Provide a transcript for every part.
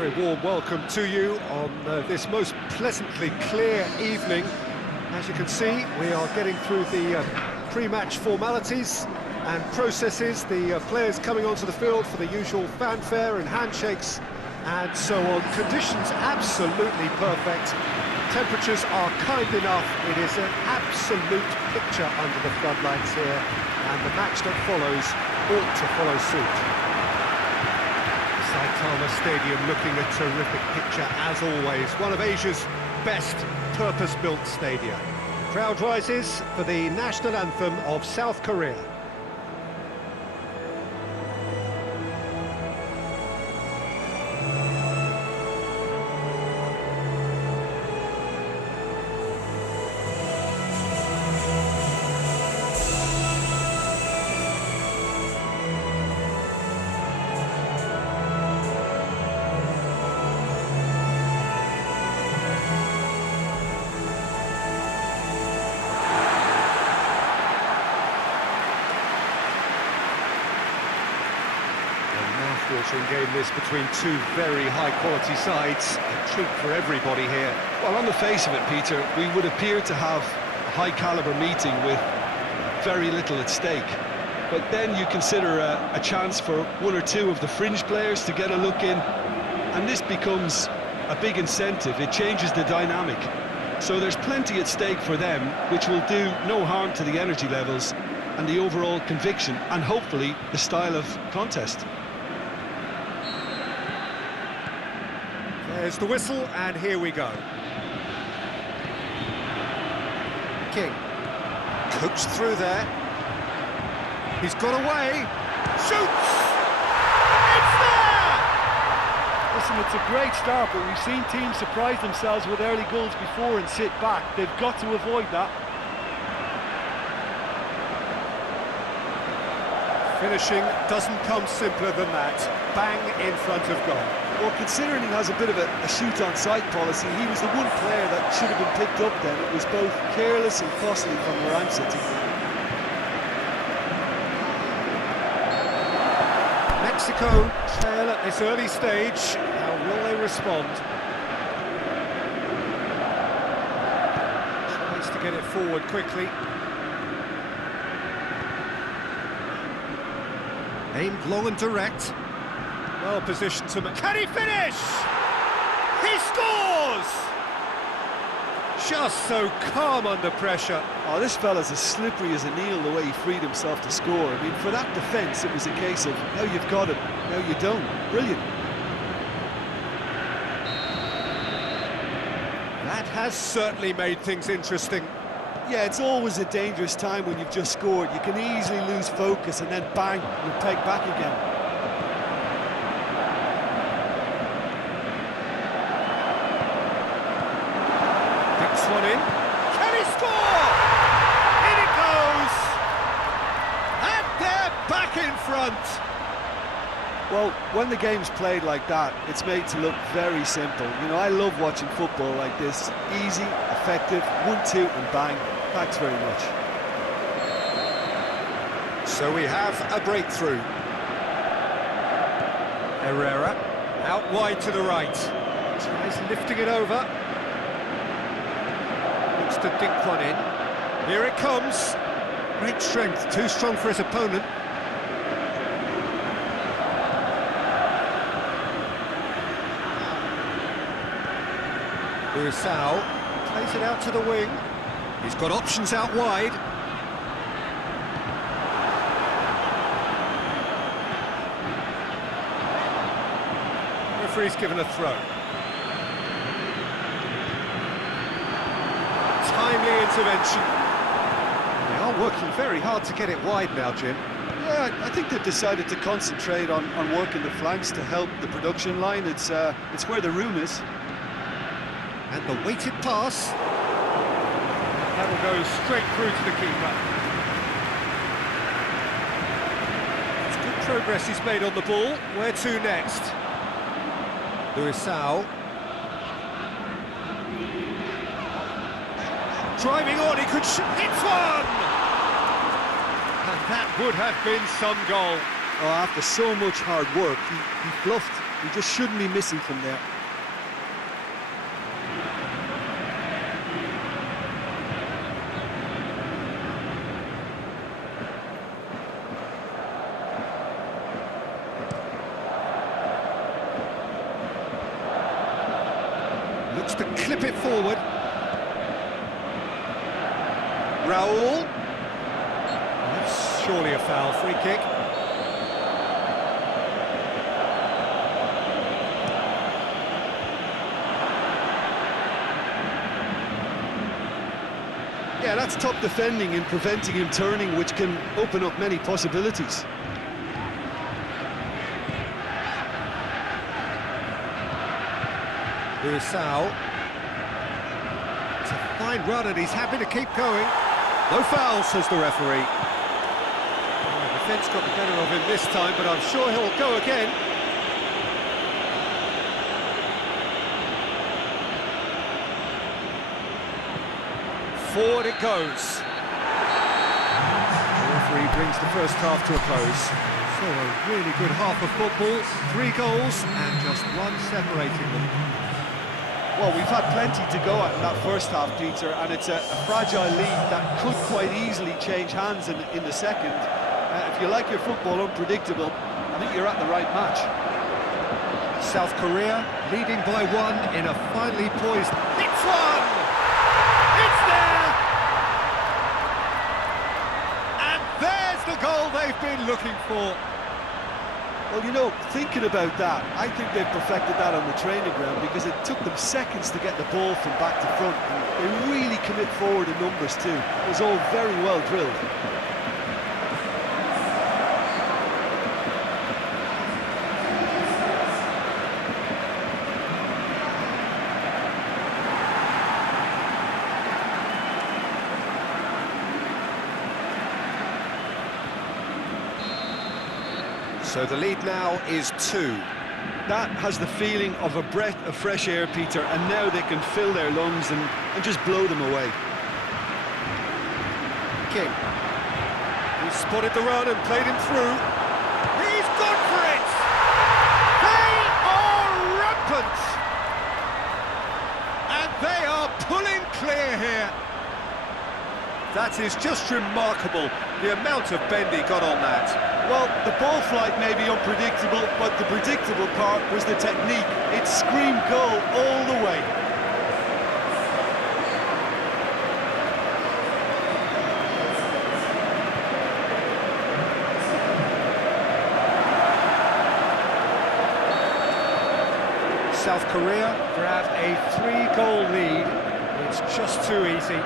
Very warm welcome to you on this most pleasantly clear evening. As you can see, we are getting through the pre-match formalities and processes, the players coming onto the field for the usual fanfare and handshakes and so on. Conditions absolutely perfect. Temperatures are kind enough. It is an absolute picture under the floodlights here, and the match that follows ought to follow suit. Saitama Stadium looking a terrific picture as always. One of Asia's best purpose-built stadia. Crowd rises for the national anthem of South Korea. Watering game this between two very high-quality sides. A treat for everybody here. Well, on the face of it, Peter, we would appear to have a high-caliber meeting with very little at stake. But then you consider a chance for one or two of the fringe players to get a look in, and this becomes a big incentive. It changes the dynamic. So there's plenty at stake for them, which will do no harm to the energy levels and the overall conviction, and hopefully the style of contest. There's the whistle, and here we go. King. Coached through there. He's got away. Shoots! It's there! Listen, it's a great start, but we've seen teams surprise themselves with early goals before and sit back. They've got to avoid that. Finishing doesn't come simpler than that. Bang in front of goal. Well, considering he has a bit of a shoot-on-sight policy, he was the one player that should have been picked up then. It was both careless and costly from where I'm sitting. Mexico trail at this early stage. How will they respond? Tries to get it forward quickly. Aimed long and direct. Well positioned to... Can he finish? He scores! Just so calm under pressure. Oh, this fella's as slippery as an eel the way he freed himself to score. I mean, for that defence, it was a case of, now you've got him, now you don't. Brilliant. That has certainly made things interesting. Yeah, it's always a dangerous time when you've just scored. You can easily lose focus and then bang, you're pegged back again. One in. Can he score? In it goes! And they're back in front! Well, when the game's played like that, it's made to look very simple. You know, I love watching football like this. Easy, effective, 1-2 and bang. Thanks very much. So we have a breakthrough. Herrera, out wide to the right. Tries lifting it over. To dink one in. Here it comes. Great strength, too strong for his opponent. Ursao plays it out to the wing. He's got options out wide. Referee's given a throw. Timely intervention. They are working very hard to get it wide now, Jim. Yeah, I think they've decided to concentrate on working the flanks to help the production line. It's where the room is. And the weighted pass. That'll go straight through to the keeper. It's good progress he's made on the ball. Where to next? Ursao. Driving on, he could shoot. It's one! And that would have been some goal. Oh, after so much hard work, he bluffed. He just shouldn't be missing from there. Looks to clip it forward. Raul. That's surely a foul, free kick. Yeah, that's top defending and preventing him turning, which can open up many possibilities. Here's Sal. It's a fine run and he's happy to keep going. No foul, says the referee. The defence got the better of him this time, but I'm sure he'll go again. Forward it goes. The referee brings the first half to a close. So a really good half of football, 3 goals and just one separating them. Well, we've had plenty to go at in that first half, Peter, and it's a fragile lead that could quite easily change hands in the second. If you like your football unpredictable, I think you're at the right match. South Korea leading by 1 in a finely poised... It's one! It's there! And there's the goal they've been looking for. Well, you know, thinking about that, I think they've perfected that on the training ground because it took them seconds to get the ball from back to front. And they really commit forward in numbers too. It was all very well drilled. So the lead now is 2. That has the feeling of a breath of fresh air, Peter, and now they can fill their lungs and just blow them away. King. He's spotted the run and played him through. He's gone for it! They are rampant! And they are pulling clear here. That is just remarkable, the amount of bend he got on that. Well, the ball flight may be unpredictable, but the predictable part was the technique. It screamed goal all the way. South Korea grabbed a 3-goal lead. It's just too easy.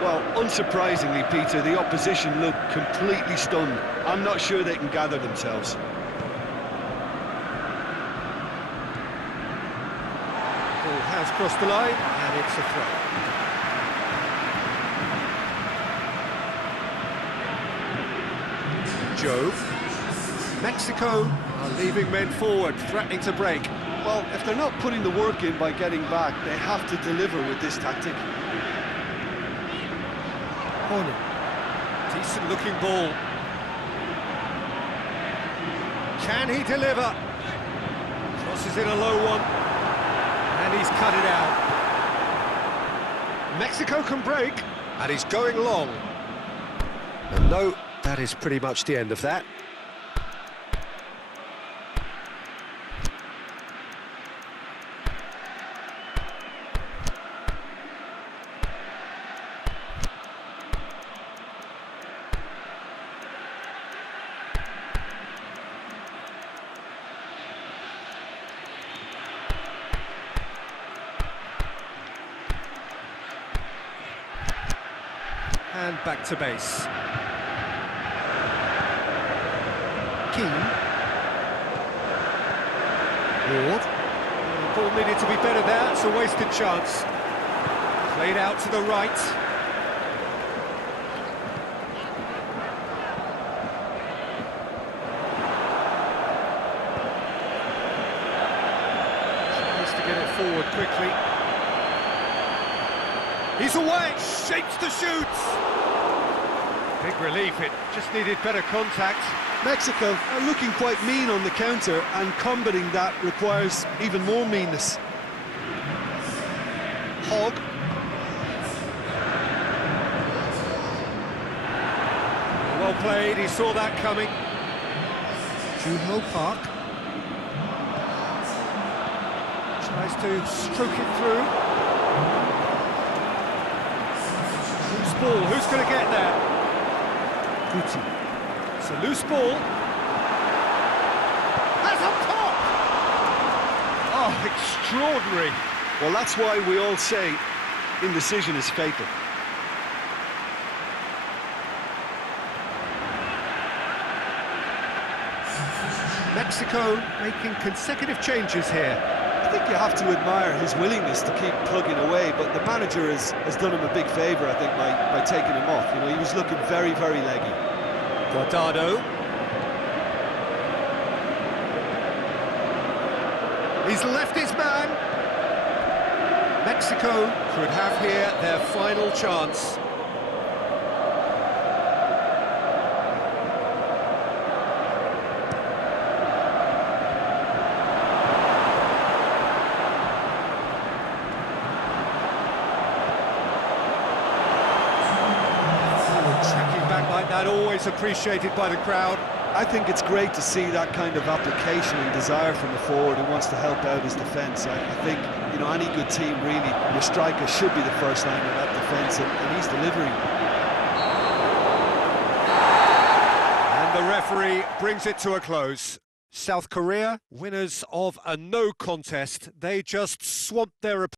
Well, unsurprisingly, Peter, the opposition looked completely stunned. I'm not sure they can gather themselves. Ball has crossed the line, and it's a throw. Jove. Mexico are leaving men forward, threatening to break. Well, if they're not putting the work in by getting back, they have to deliver with this tactic. Decent looking ball. Can he deliver? Crosses in a low one. And he's cut it out. Mexico can break. And he's going long. And no, that is pretty much the end of that. And back to base. Keane. Ward. The ball needed to be better there, it's a wasted chance. Played out to the right. Tries to get it forward quickly. He's away, shapes to shoot. Big relief, it just needed better contact. Mexico are looking quite mean on the counter, and combating that requires even more meanness. Hogg. Well played, he saw that coming. Junho Park. Tries to stroke it through. Loose ball, who's going to get there? Guti. It's a loose ball. That's up top! Oh, extraordinary. Well, that's why we all say indecision is fatal. Mexico making consecutive changes here. I think you have to admire his willingness to keep plugging away, but the manager has done him a big favour, I think, by taking him off. You know, he was looking very, very leggy. Guardado. He's left his man. Mexico could have here their final chance. Tracking back like that, always appreciated by the crowd. I think it's great to see that kind of application and desire from a forward who wants to help out his defence. I think, you know, any good team really, your striker should be the first line of that defence, and he's delivering. And the referee brings it to a close. South Korea, winners of a no contest. They just swamped their opponents.